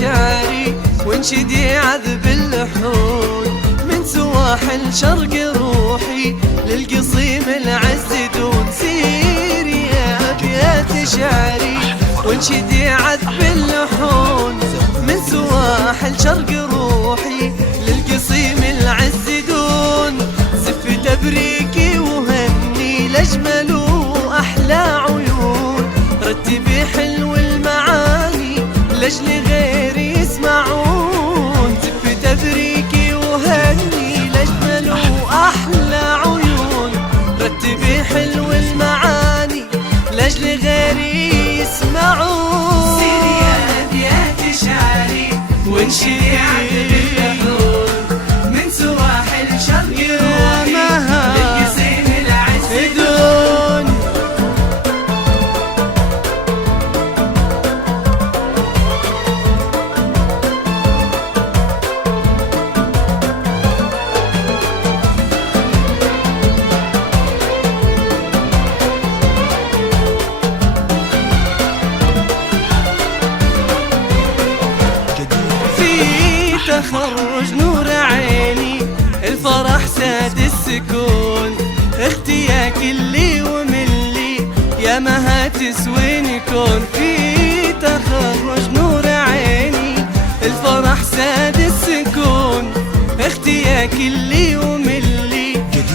شعري وانشدي عذب اللحون من سواحل شرق روحي للقصيم العز دون. سيري يا أبيات شعري وانشدي عذب اللحون من سواحل شرق روحي للقصيم العز دون. زف تبريكي وهني لأجمل وأحلى عيون، رتبي حلو المعاني لأجل غيري يسمعون. زف تبريكي وهني لأجمل وأحلى عيون، رتبي حلو المعاني لأجل غيري يسمعون. سيري يا أبيات شعري وانشدي عذب اللحون من سواحل شرق روحي للقصيم العز دون. تخرج نور عيني الفرح ساد السكون، اختي يا كلي وملي يا ما هتسويني كون. في تخرج نور عيني الفرح ساد السكون، اختي يا كلي وملي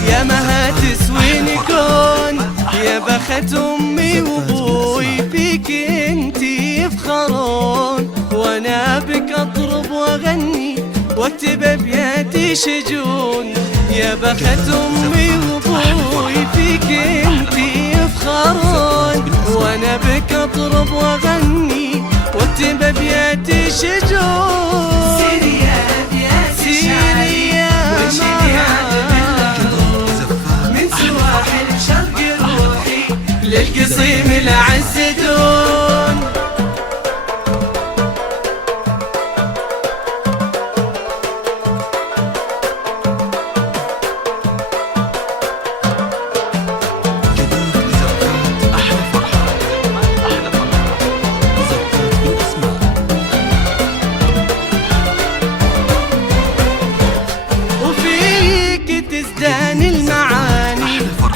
يا ما هتسويني كون. يا بخت امي وابوي فيك انتي يفخرون، وانا بك اطرب واغني واكتب ابياتي شجون. يا بخت امي وابوي فيك انتي يفخرون، وانا بك اطرب واغني واكتب ابياتي شجون. سيري يا أبيات شعري وانشدي عذب اللحون من سواحل شرق روحي للقصيم العز دون.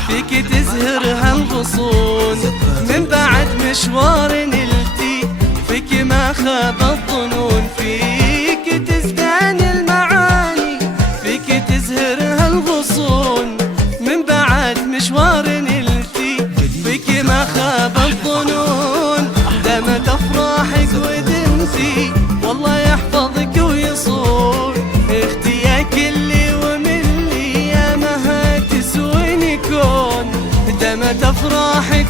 فيك تزهر هالغصون من بعد مشوار نلتي، فيك ما خاب الظنون. فيك تزدان المعاني، فيك تزهر هالغصون من بعد مشوار نلتي، فيك ما خاب الظنون. دامت افراحك ودمتي والله يحفظك ويصون، اختي يا كلي وملي يا ما هتسويني كون. دامت افراحك